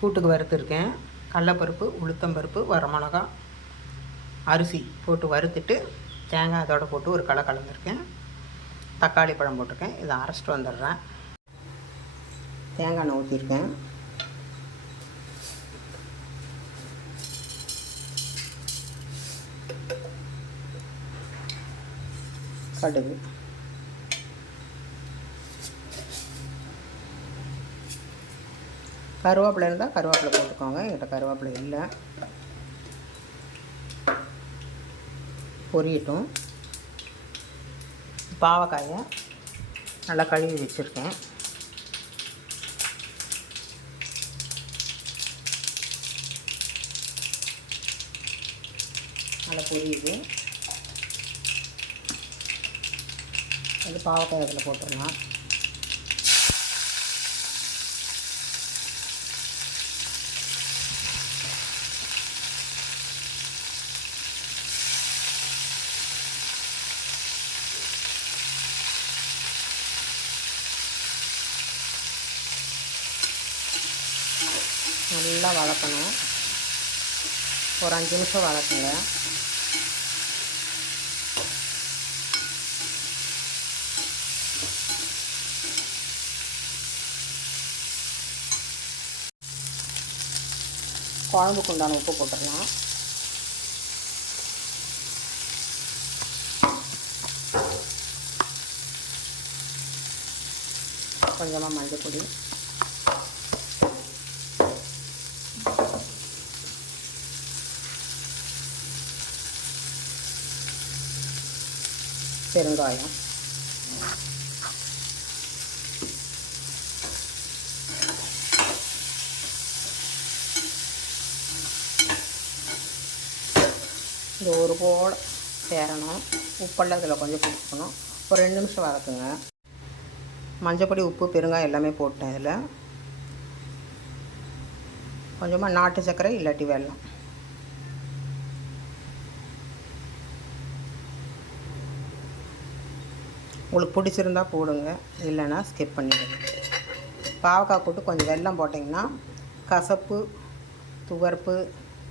கூட்டுக்கு வறுத்துருக்கேன். கடலப்பருப்பு, உளுத்தம்பருப்பு, வரமிளகா, அரிசி போட்டு வறுத்துட்டு தேங்காய் அதோட போட்டு ஒரு கலந்துருக்கேன். தக்காளி பழம் போட்டிருக்கேன். இதை அரைச்சிட்டு வந்துடுறேன். தேங்காய் எண்ணெய் ஊற்றிருக்கேன். கடுகு, கருவேப்பிலை இருந்தால் கருவேப்பிலை போட்டுக்கோங்க. என்கிட்ட கருவேப்பிலை இல்லை. பொரியட்டும். பாவக்காயை நல்லா கழுவி வச்சுருக்கேன். நல்லா பொரியுது. அது பாவக்காய் அதில் போட்டுடலாம். நல்லா வதக்கணும். ஒரு 5 நிமிஷம் வதக்குங்க. குழம்புக்கு உண்டான உப்பு போட்டுடலாம். கொஞ்சமாக மஞ்சள் பொடி, பெருங்காயம், இது ஒரு போல் சேரணும். உப்பெல்லாம் இதில் கொஞ்சம் பிடிச்சிக்கணும். ஒரு 2 நிமிஷம் வதக்குங்க. மஞ்சப்பொடி, உப்பு, பெருங்காயம் எல்லாமே போட்டேன். இதில் கொஞ்சமாக நாட்டு சர்க்கரை இல்லாட்டி வெல்லம். உங்களுக்கு பிடிச்சிருந்தா போடுங்க, இல்லைன்னா ஸ்கிப் பண்ணிடுங்க. பாவக்காய் போட்டு கொஞ்சம் வெல்லம் போட்டிங்கன்னா கசப்பு, துவர்ப்பு,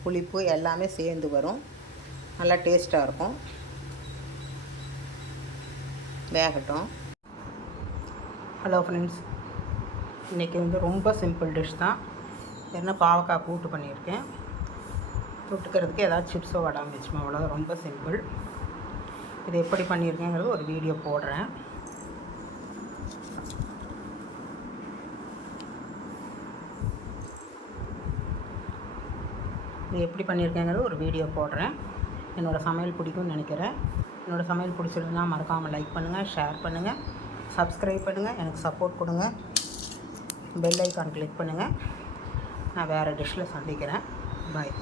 புளிப்பு எல்லாமே சேர்ந்து வரும். நல்லா டேஸ்ட்டாக இருக்கும். வேகட்டும். ஹலோ ஃப்ரெண்ட்ஸ், இன்றைக்கி ரொம்ப சிம்பிள் டிஷ் தான். என்ன பாவக்காய் கூட்டு பண்ணியிருக்கேன். தொட்டுக்கிறதுக்கு ஏதாவது சிப்ஸோ வடாமல் வச்சுமா, அவ்வளோதான். ரொம்ப சிம்பிள். இது எப்படி பண்ணியிருக்கேங்கிறது ஒரு வீடியோ போடுறேன். இது எப்படி பண்ணியிருக்கேங்கிறது ஒரு வீடியோ போடுறேன். என்னோடய சமையல் பிடிக்கும்னு நினைக்கிறேன். என்னோடய சமையல் பிடிச்சிருந்தா மறக்காமல் லைக் பண்ணுங்கள், ஷேர் பண்ணுங்கள், சப்ஸ்கிரைப் பண்ணுங்கள், எனக்கு சப்போர்ட் கொடுங்க. பெல் ஐக்கான் கிளிக் பண்ணுங்கள். நான் வேறு டிஷ்ஷில் சந்திக்கிறேன். பாய்.